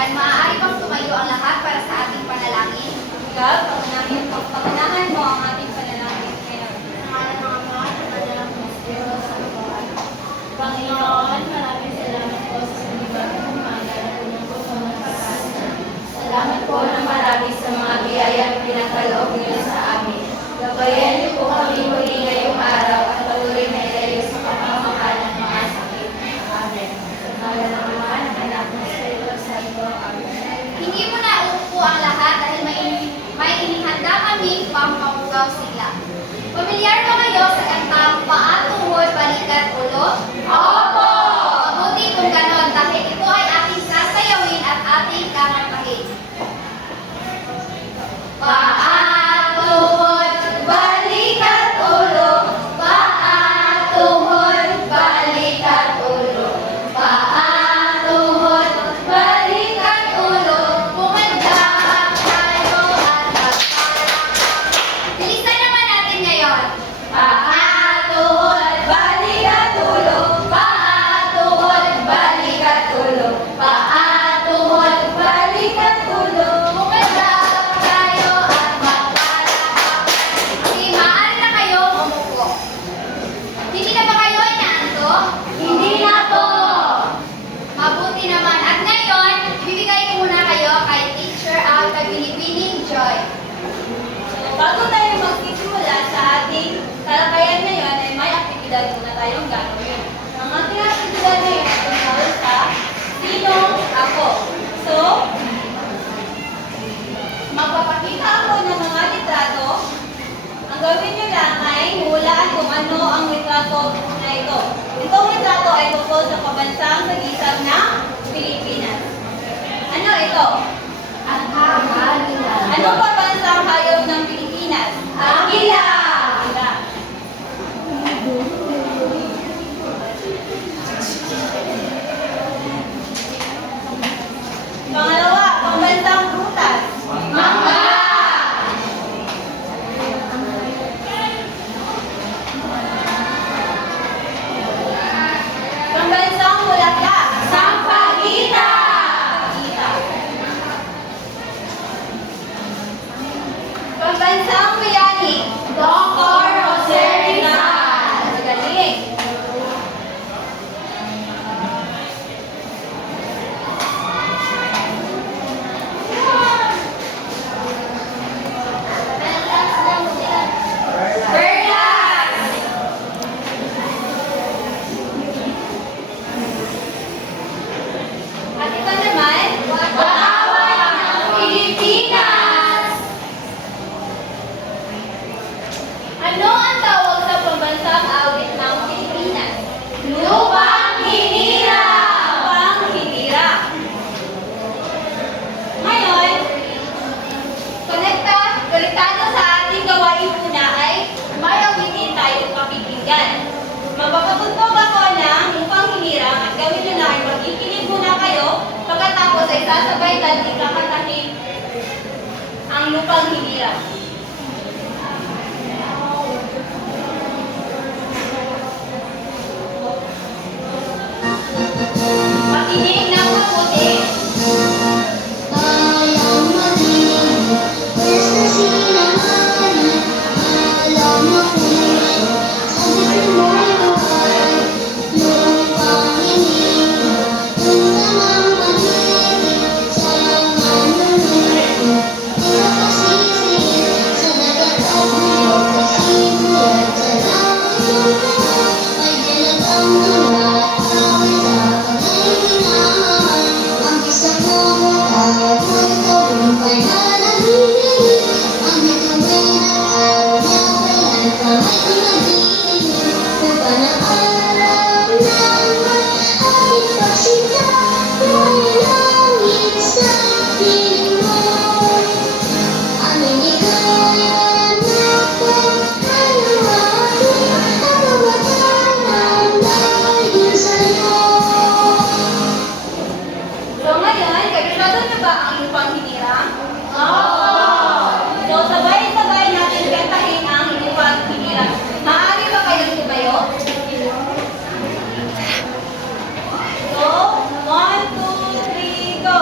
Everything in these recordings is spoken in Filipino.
bayan, maaari bang tumayo ang lahat para sa ating panalangin? Ikaw, pagmanahan mo ang ating panalangin ngayon. Panginoon, maraming salamat po sa panibagong umaga na puno po sa mga pag-asa. Salamat po na marami sa mga biyayang pinagkaloob niyo sa amin. Gabayan niyo po kami muli ngayong araw at patuloy na ilayo sa kapamakan ng mga sakit. Amen. Sa ngalan ng Ama, ng Anak, ng Espiritu Santo. Amen. Hindi mo na uupo ang lahat dahil may inihanda kaming pampapugaw sila. Pamilyar ba kayo sa kantang Paa, Tuhod, Balikat, Ulo? Opo! Mabuti kung ganon dahil ito ay ating sasayawin at ating kakantahin. Paa, tuhod, balikat, ulo. Paa, tuhod, balikat, ulo. Paa, tuhod, balikat, ulo. Pumanda tayo at magpalakpak. Bilisan naman natin ngayon. Paa, tuhod, balikat, ulo. Paa, tuhod, balikat, ulo. Paa, tuhod, balikat, ulo. Pumanda tayo at magpalakpak. Sige, maaari na kayo umupo. Hindi na ba kayo inaantok? Hindi na po! Mabuti naman. At ngayon, ibibigay ko muna kayo kay Teacher Al Binibining Joy. Bago tayo magsisimula sa ating talakayan ngayon, ay may aktibidad muna tayong gagawin. Ang ating aktibidad ngayon ay tungkol sa sino ako. So, magpapakita ako ng mga litrato. Ang gawin nyo lang ay hulaan kung ano ang litrato na ito. Itong litrato ay tungkol sa kabansang sagisag ng Pilipinas. Ano ito? Ang Agila. Ano pa bansang hayop ng Pilipinas? Agila! Agila. Pangalawa, pambansang prutas. Mangga! Pambansang bulaklak. Sampagita! Pambansang bayani. Dr. Jose Rizal! Magaling. Perlas! At ito naman, Watawat ng Pilipinas! ano ang tawag sa pambansang awit ng Pilipinas? Lupang Hinirang! Panghihirap. Ngayon, konektado sa ating gawain muna ay may awitin tayong papikinggan. Magpapatugtog ako ng lupang hinirang at gawin nyo na ay magkikinig muna kayo. Pagkatapos ay sasabay natin kakatahin ang lupang hinirang. Makinig ng mabuti. Alam madilim, basta sinangalan, alam mo puso, sabi mo'y buhay, lupang hinilang, yung tamang pag-ibig, sa mga nunito, ikakasisig, sa dagat at bundok, kasimulan, sa langit ng buwan, ay dalagang lulat, awit sa pagkahinaan, ang isang kumutawag mo ikaw ay nananililig, ang ikaw ay nakakailan pa may nagdidinig, kung panang-araw naman ating pagsita, yung langit sa piling mo. Aming ika'y anak ko, ano aking kababatan ng dahil sa'yo. So ngayon, kabisado na ba ang lupang hinirang? Oo! So sabay-sabay natin kantahin ang lupang hinirang. Maaari ba kayong tumayo? So, 1, 2, 3, go!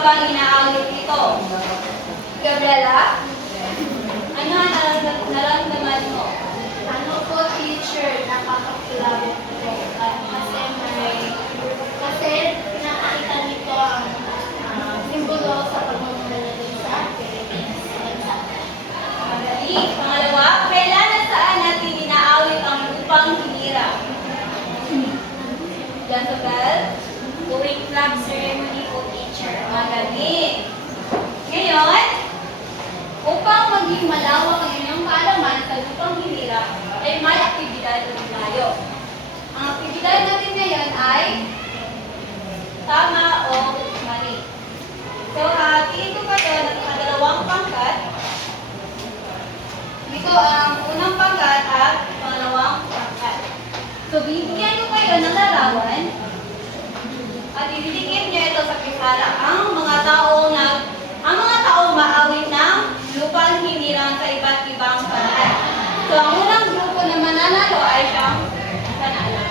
bang inaawit ito? Gabriela? Ano ang nararamdaman mo? Ano po, teacher, nakakakulabot po. Kasi nakita nito ang simbolo sa pagmamahal sa Philippines. Magaling. Pangalawa, kailan at saan natin inaawit ang lupang hinirang? Jezebel? Tuwing flag ceremony po, teacher. Magaling. Ngayon, upang maging malawak ang inyong kaalaman sa lupang hinirang, ay may aktibidad na tayo. Ang aktibidad natin ngayon ay tama o mali. So, hatiin ko kayo ng dalawang pangkat. Ito ang unang pangkat at pangalawang pangkat. So, bibigyan ko kayo ng larawan at ididikit niyo ito sa pisara ang mga taong maawit ng lupang hinirang sa iba't ibang paraan. So, ang unang grupo na mananalo ay siyang panalo.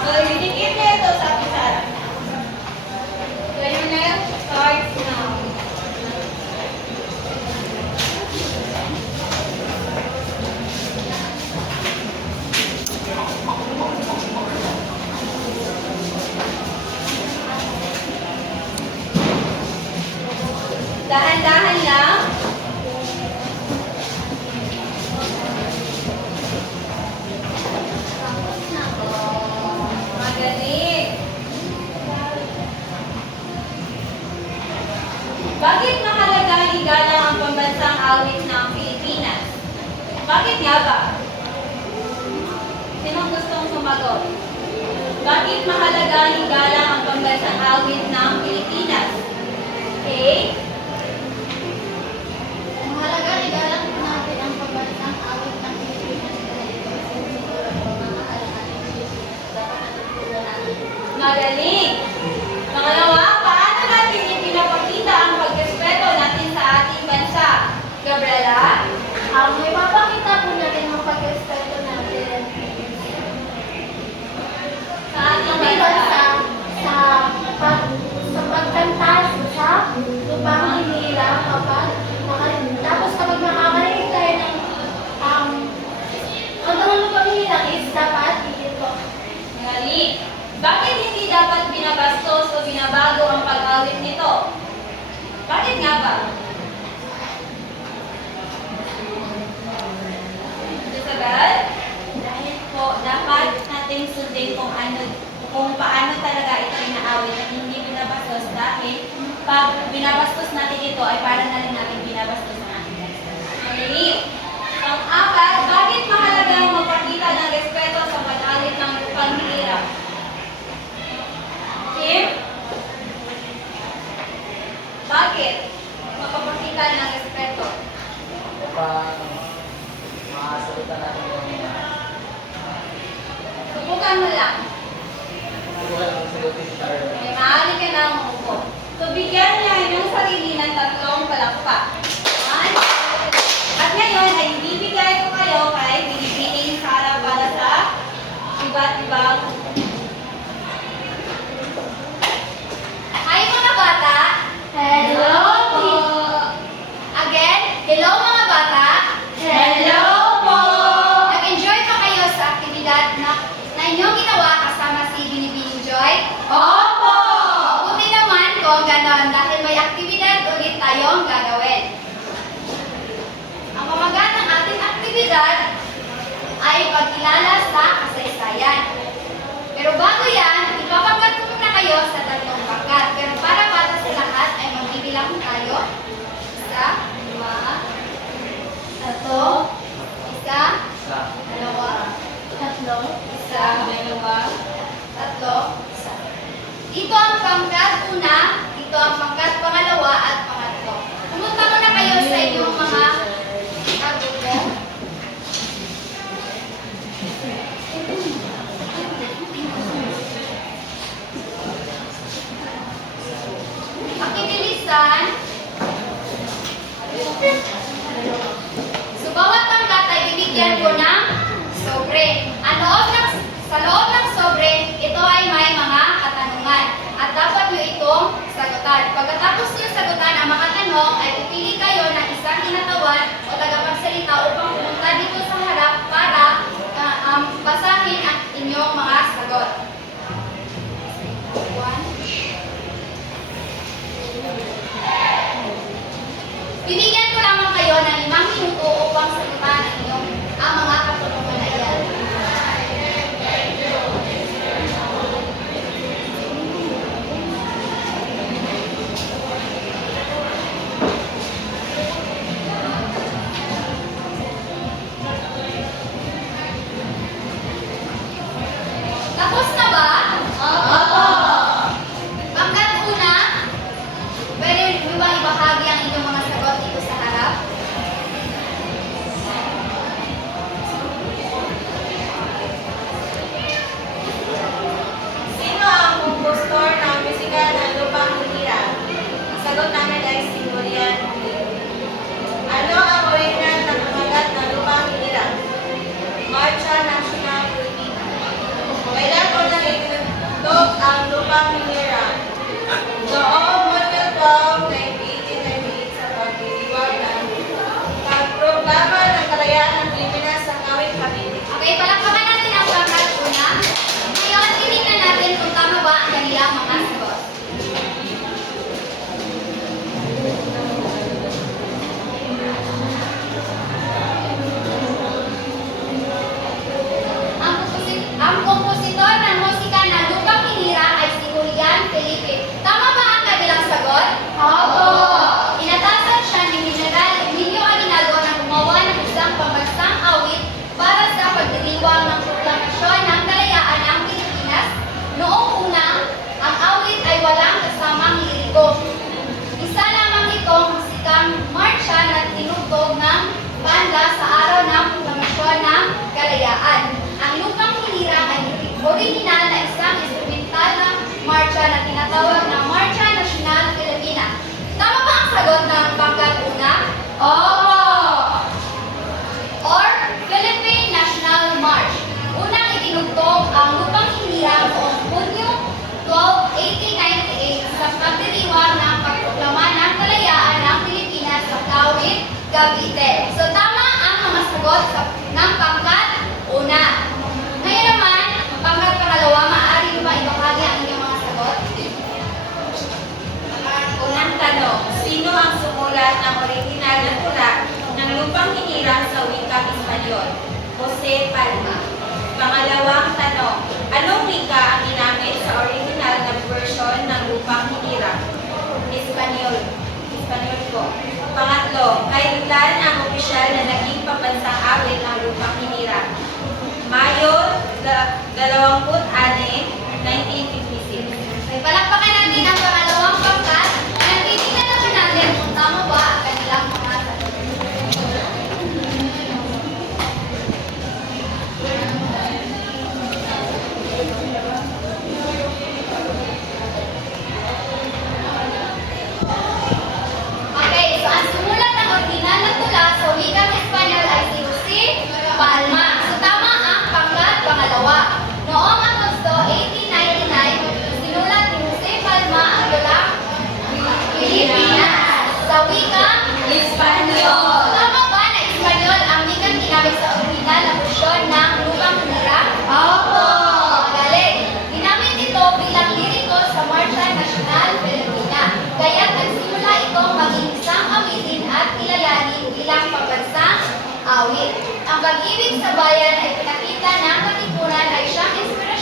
So, ididikit niyo ito sa pisara. So, your net starts now. Dahan-dahan lang. Magaling. Bakit mahalaga igalang ang pambansang awit ng Pilipinas? Bakit nga ba? Sinong gustong sumagot? Bakit mahalaga igalang ang pambansang awit ng Pilipinas? Okay? Mahalaga igalang po natin ang pambansang awit ng Pilipinas dahil ito ay sinusiguro ng mga halaman ng Pilipinas. Dapat natutunan natin. Magaling! Pangalawa, paano natin ipinapakita ang pagrespeto natin sa ating bansa? Gabriela? May mapakita po natin ang pag-respeto natin Sa ating sa bansa? sa pagkanta sa lupang hinila tapos kapag makakarinig tayo ng ang lupang hinila is dapat dito. Magaling! Bakit hindi dapat binabastos o binabago ang pag-awit nito? Bakit nga ba? Isabel? Dahil Po, dapat nating sundin kung paano talaga ito inaawit at hindi binabastos dahil pag binabastos natin ito ay para na rin natin binabastos ang ating bansa. Magaling! Pang-apat, bakit mahalaga ang magpakita ng respeto sa pag-awit ng lupang hinirang? Kim? Bakit? Magpapakita ng respeto. Kapag makasalita natin yung Subukan mo lang. walang sagutin sa May maaari ka na umupo. So, bigyan niya ng sarili ng 3 palakpak. 1, at ngayon ay ibibigay ko kayo kay Pilipining Sara para sa iba't ibang Hi mga bata! Hello po! Again, hello mga bata! Hello po! Nag-enjoy pa kayo sa aktibidad na inyong ginawa kasama si Binibining Joy? Opo! Mabuti naman kung ganon dahil may aktibidad ulit tayong gagawin. Ang pamagat ng ating aktibidad ay pagkilala sa kasaysayan. Pero bago yan, ipapagkat ko muna kayo sa 3 pangkat. Pero para bata sa lahat ay magbibilang tayo. 1, 2, 3, 1, 2, 1, 2, 3, 1. Dito ang pangkat una, dito ang pangkat pangalawa at pangatlo. Pumunta muna kayo sa inyong mga kagulo. Pakitilisan. So, bawat pangkat ay bibigyan ko ng sobre. Sa loob ng sobre, ito ay may mga katanungan. At dapat nyo itong sagutan. Pagkatapos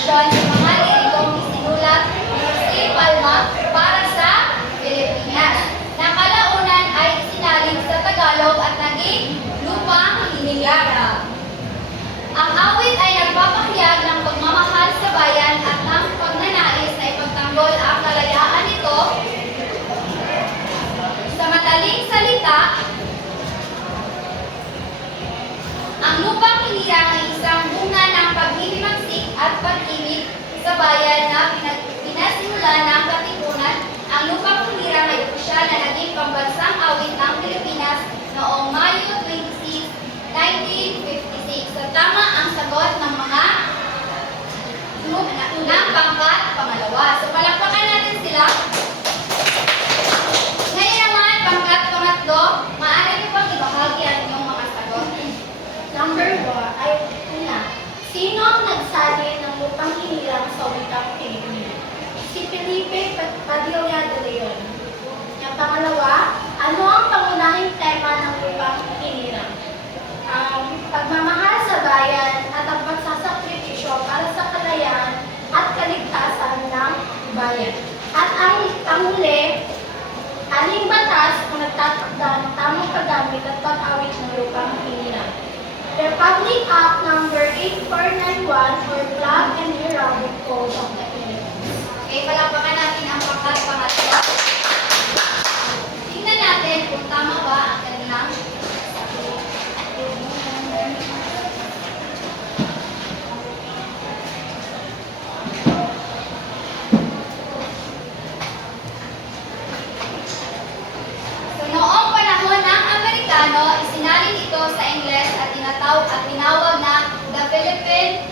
bersyon ng mga lirikong isinulat ni Jose Palma para sa Pilipinas, na kalaunan ay isinalin sa Tagalog at naging Lupang Hinirang. Ang awit ay nagpapahayag ng pagmamahal sa bayan at ng pagnanais na ipagtanggol ang kalayaan nito. Sa madaling salita, ang Lupang Hinirang ay isang bunga ng paghihimagsi at pag-ibig sa bayan na pinasimulan ng Katipunan. Ang Lupang Hinirang ay opisyal na naging pambansang awit ng Pilipinas noong Mayo 26, 1956. Sa tama ang sagot ng mga unang pangkat pangalawa. So palakpakan natin sila. Ngayon naman, pangkat pangatlo, maaari niyo pang ibahagi ang inyong mga sagot. Number 1 ay una. Sino ang nagsalin ng lupang hinirang sa wikang Pilipino? Si Felipe Padilla de Leon. Yung pangalawa, ano ang pangunahing tema ng lupang hinirang? Ang pagmamahal sa bayan at ang pagsasakripisyo para sa kalayaan at kaligtasan ng bayan. At ang panghuli, aling batas ang nagtatakda ng tamang paggamit at pag-awit ng lupang hinirang? Republic Act Number 8491 or Flag and Heraldic Code of the Philippines. Okay, palakpakan natin ang pangkat pangatlo. Tingnan natin kung tama ba ang kanilang sagot. So, noong panahon ng Amerikano, isinalin ito sa Ingles at tinawag na the Philippine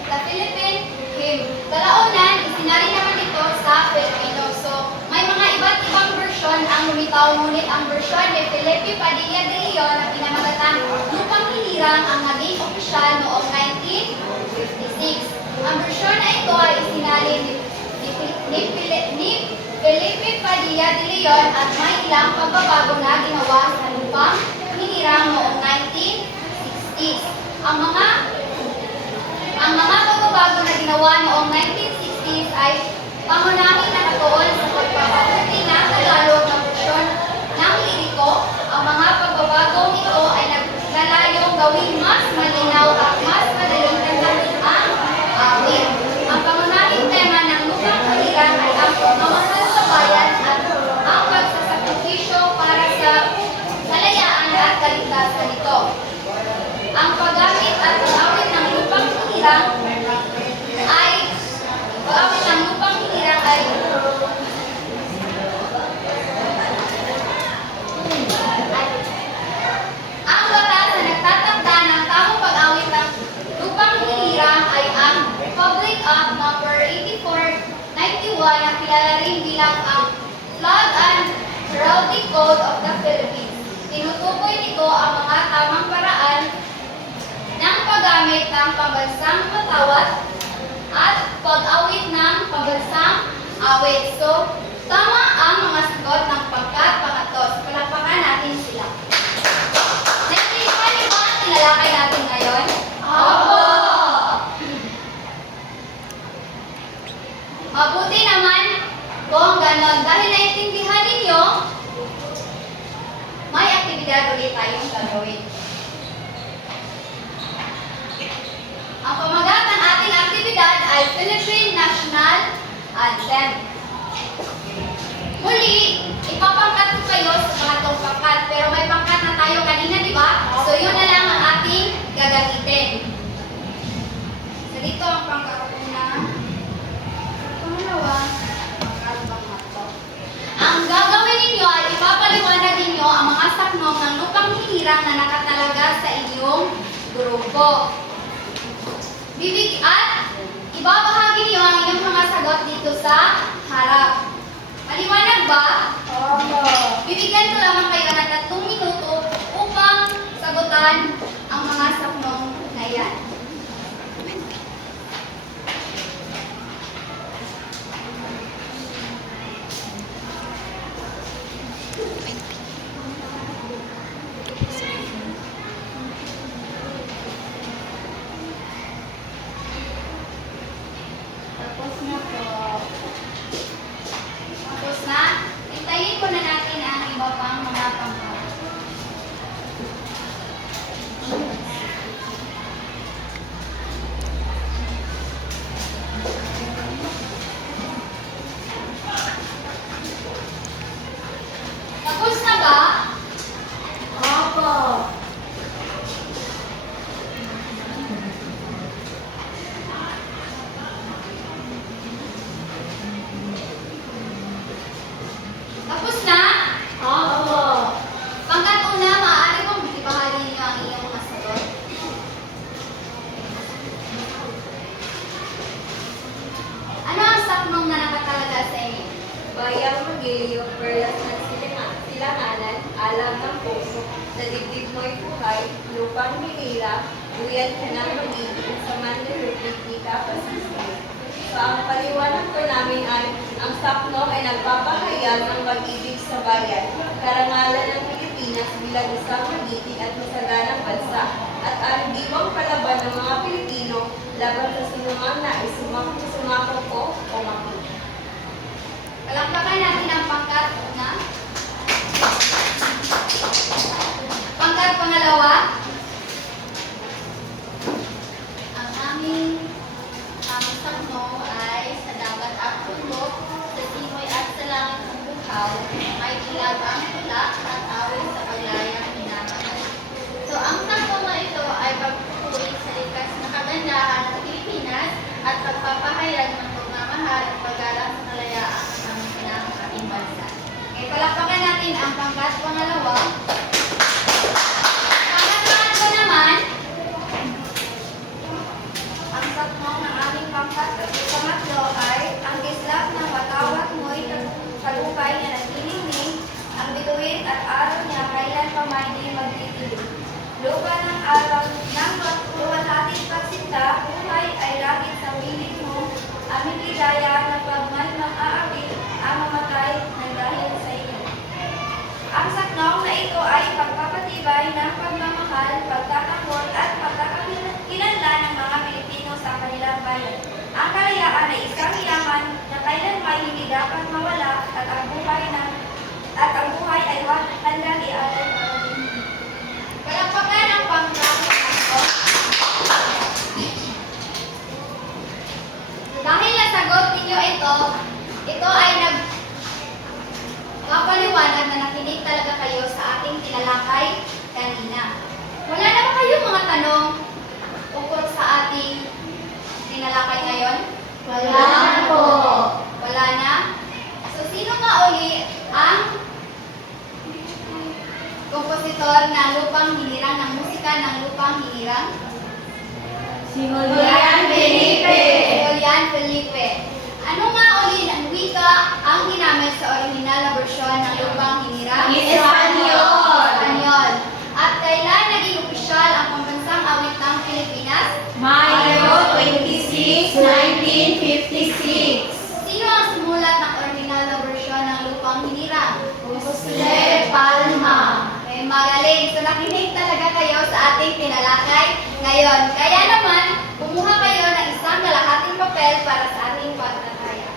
Hymn. Kalaunan, isinalin naman ito sa Filipino. So, may mga iba't ibang version ang lumitaw, ngunit ang version ni Felipe Padilla de Leon na pinamagatang Lupang Hinirang ang naging opisyal noong 1956. Ang version na ito ay isinalin ni Felipe Padilla de Leon at may ilang pagbabago na ginawa sa Lupang Hinirang noong 1960s. Ang mga pagbabago na ginawa noong 1960s ay pangunahing nakatuon sa pagpapabuti ng Tagalog na versyon ng liriko. Ang mga pagbabagong ito ay naglalayong gawing mas malinaw at mas madaling tanggapin ang awit. Ang pangunahing tema ng Lupang Hinirang ay ang pagmamahal sa bayan at ang pagsasakripisyo para sa kalayaan at kaligtasan nito. Ang paggamit at pag-awit ng Lupang Hinirang ay ang batas na nagtatakda ng tamang pag-awit ng Lupang Hinirang ay ang Republic Act Number 8491 na kilala rin bilang ang Flag and Heraldic Code of the Philippines. Tinutukoy nito ang mga tamang paraan ng paggamit ng pambansang patawat at pag-awit ng pambansang awit. So, tama ang mga sagot ng pangkat pangatlo. So, palakpakan natin sila. Naintindihan niyo ba ang tinalakay natin ngayon? Opo! Mabuti naman kung ganon. Dahil naintindihan ninyo, may aktibidad ulit tayong gagawin. Ang pamagat ng ating aktibidad ay Philippine National Anthem. Muli, ipapangkat ko kayo sa pangatong pangkat, pero may pangkat na tayo kanina, di ba? So, yun na lang ang ating gagamitin. So, dito ang pangkat una, pangalawa, pangkat pangatlo. Ang gagawin ninyo ay ipapaliwanag ninyo ang mga saknong ng Lupang Hinirang na nakatalaga sa inyong grupo. At ibabahagi niyo ang inyong mga sagot dito sa harap. Maliwanag ba? Opo. Bibigyan ko lamang kayo ng 3 minuto upang sagutan ang mga saknong na yan. Tapos na po. Tapos na, hintayin muna natin ang iba pang mga pangkat. Tapos na ba? Opo. Tapos na? Opo. Pangkat una, maaari mong ibahagi niyo ang iyong mga sagot. Ano ang saknong na nakatalaga sa inyo? Bayang magiliw, perlas ng silanganan, alam ng puso, sa dibdib mo'y buhay, lupang hinira, uyan ka ng magiging, sa manlulupit di ka pasisig. So ang paliwanag ko namin ay, ang sakno ay nagpapahayag ng pag-ibig sa bayan, karangalan ng Pilipinas bilang isang magiting at masaganang bansa, at ang diwang palaban ng mga Pilipino laban sa sinumang nais sumako ko o makita. Palakpakan natin ang pangkat na. Pangkat pangalawa. Ang aming sakno ay sa dagat at bundok, sa simoy at sa langit ng buhaw, may ilag ang tulak at awit sa paglayang minamahal. So ang sakno na ito ay pagpupuri sa likas na kagandahan ng Pilipinas at pagpapahayag ng pagmamahal at paggalang sa kalayaan ng ating bansa. Okay, palakpakan natin ang pangkat pangalawa. Pangkat pangatlo naman, ang sakno ng aming pangkat at pangatlo ay ang kislap ng watawat mo'y kalupay na nagtininig, ang bituin at araw niya kailan pa may di magtitilig. Lupa ng araw ng luwalhating pagsinta, buhay ay langit sa piling mo, aming ligaya na pag may maaabit, ang mamatay ng dahil sa iyo. Ang saknong na ito ay pagpapatibay ng pagmamahal, pagtatakot at pagkakakilanlan ng mga Pilipino sa kanilang bayan. Ang kalayaan ay isang yaman na kailanman hindi dapat mawala at ang buhay ay handang ialay para din. Palakpakan ang pangkakot. Dahil nasagot ninyo ito ay nagpapaliwanag na nakinig talaga kayo sa ating tinalakay kanina. Wala na ba kayong mga tanong ukol sa ating tinalakay ngayon? Wala na po. Wala na? So, sino nga uli ang kompositor ng Lupang Hinirang, ng musika ng Lupang Hinirang? Si Julian Felipe. Julian Felipe. Ano nga uli ang wika ang ginamit sa orihinal na bersyon ng Lupang Hinirang? Espanyol. Espanyol. At kailan naging opisyal ang pambansang awit ng Pilipinas? Mayo 26, 1956. Sino ang sumulat ng orihinal na bersyon ng Lupang Hinirang? Jose Palma. Okay, magaling. So nakinig talaga kayo sa ating tinalakay ngayon. Kaya naman, kumuha kayo ng isang kalahating papel para sa ating pagtataya.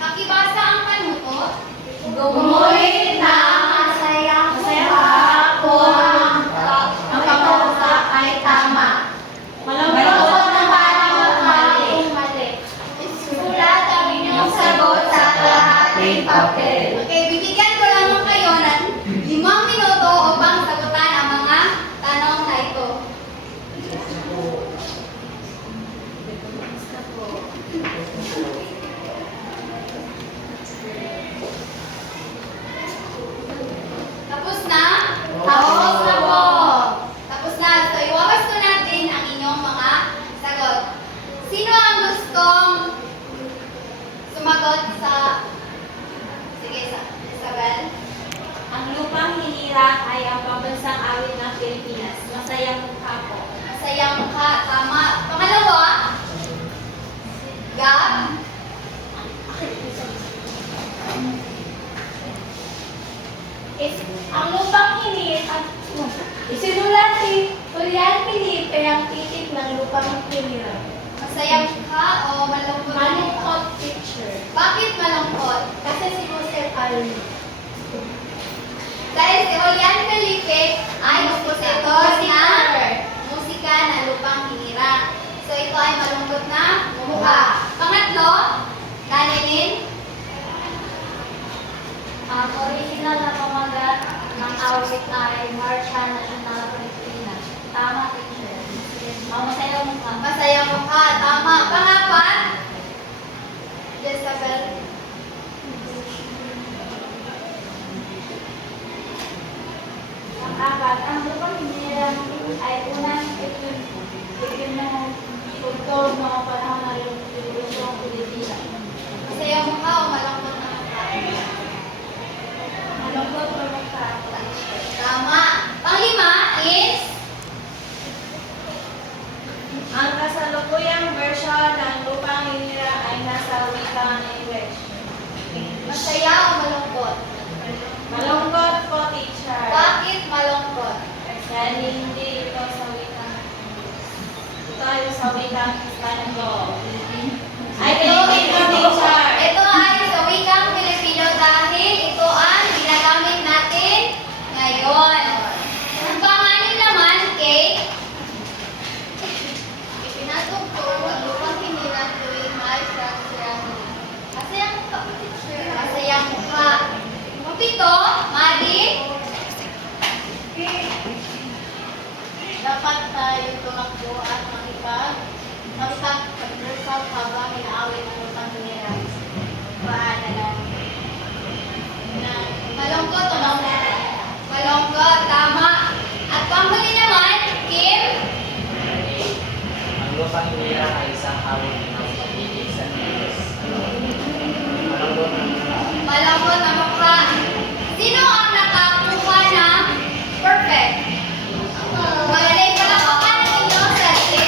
Pakibasa ang panutot. Gumuhit na masaya hapon. Ang pangusap ay tama. Malungkot naman ang mali. Sulat ang inyong Sagot sa kalahating papel. Okay, bibigyan ko lamang kayo ng 5 minuto upang sagutan ang mga tanong na ito. Tapos na? Tapos na po. Tapos na. So, iwawas ko natin ang inyong mga sagot. Sino ang gustong sumagot sumagot sa... Sige, Isabel. Ang lupang hinirang ay ang pambansang awit ng Pilipinas. Masayang mukha po. Masayang mukha. Tama. Pangalawa. Gab. Ang lupang hinir at isinulat si Julian Felipe ang titik ng lupang hinirang. Masayang mukha o malungkot? Malungkot picture. Bakit malungkot? Kasi si Jose Alvarez. Dahil si Julian Felipe ay kompositor ng musika na lupang hinirang. So ito ay malungkot na mukha. Pangatlo, Danilin. Ang original na pamagat ng awit ay Marcha Nacional Pilipinas. Tama, teacher. Masayang mukha. Masayang mukha. Tama. Pangapat, Jezabel. Ang apat, ang lupang hinirang ay unang ikin ng kultur mga panahon ng Revolusyon Pilipinas. Masayang mukha o malungkot na mukha? Malungkot na mukha. Tama. Panglima is Ang kasalukuyang version ng lupang hinirang ay nasa wikang English. masaya o malungkot? Malungkot po, teacher. Bakit malungkot? Dahil hindi ito sa wikang ito ay sa wikang Espanyol. Ay, Pilipino, teacher. Ito ay sa wikang Pilipino dahil ito ang ginagamit natin ngayon. Ang pangalan naman kay ipinatugtog ang lupang hinirang tuwing may ceremony. Masayang mukha. Masayang mukha. Pito, Madi. Dapat tayo tumakbo at makipag-pag-result habang inaawit ang lupang hinirang. Paano Malungkot o malungkot? Malungkot, tama. At panghuli naman, Kim. Ang lupang hinirang ay isang awit ng pag-ibig sa Diyos. Malungkot ang mukha. Malungkot na mukha. Sino ang nakakuha ng perfect? Magaling palakpakan ng inyong sarili.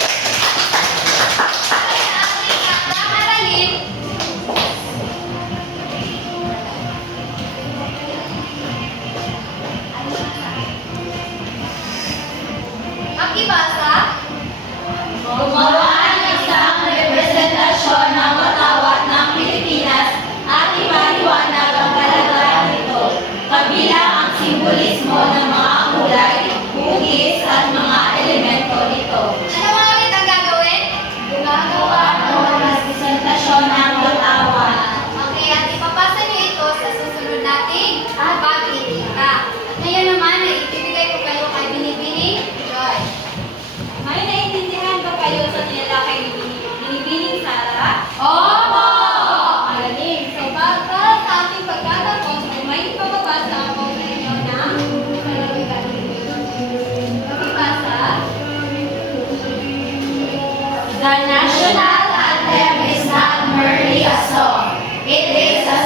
Para sa ating pagkakaralin, makibasa. Gumawa ng isang representasyon ng watawat ng Pilipinas at ipaliwanag ang kalagayan nito, kabilang ang simbolismo ng mga kulay, hugis at mga elemento nito. Ano mga ulit ang gagawin? Gumagawa ng representasyon ng watawat. Okay, at ipapasa niyo ito sa susunod nating pagkikita. At ngayon naman, ay ibibigay ko kayo kay Binibining Joy. May naintindihan ba kayo sa tinalakay ni Binibining Sara? Opo! Magaling! So, para sa ating pagkatapos, ay may pababasa ako sa inyo ng pababasa. The national anthem is not merely a song. It is a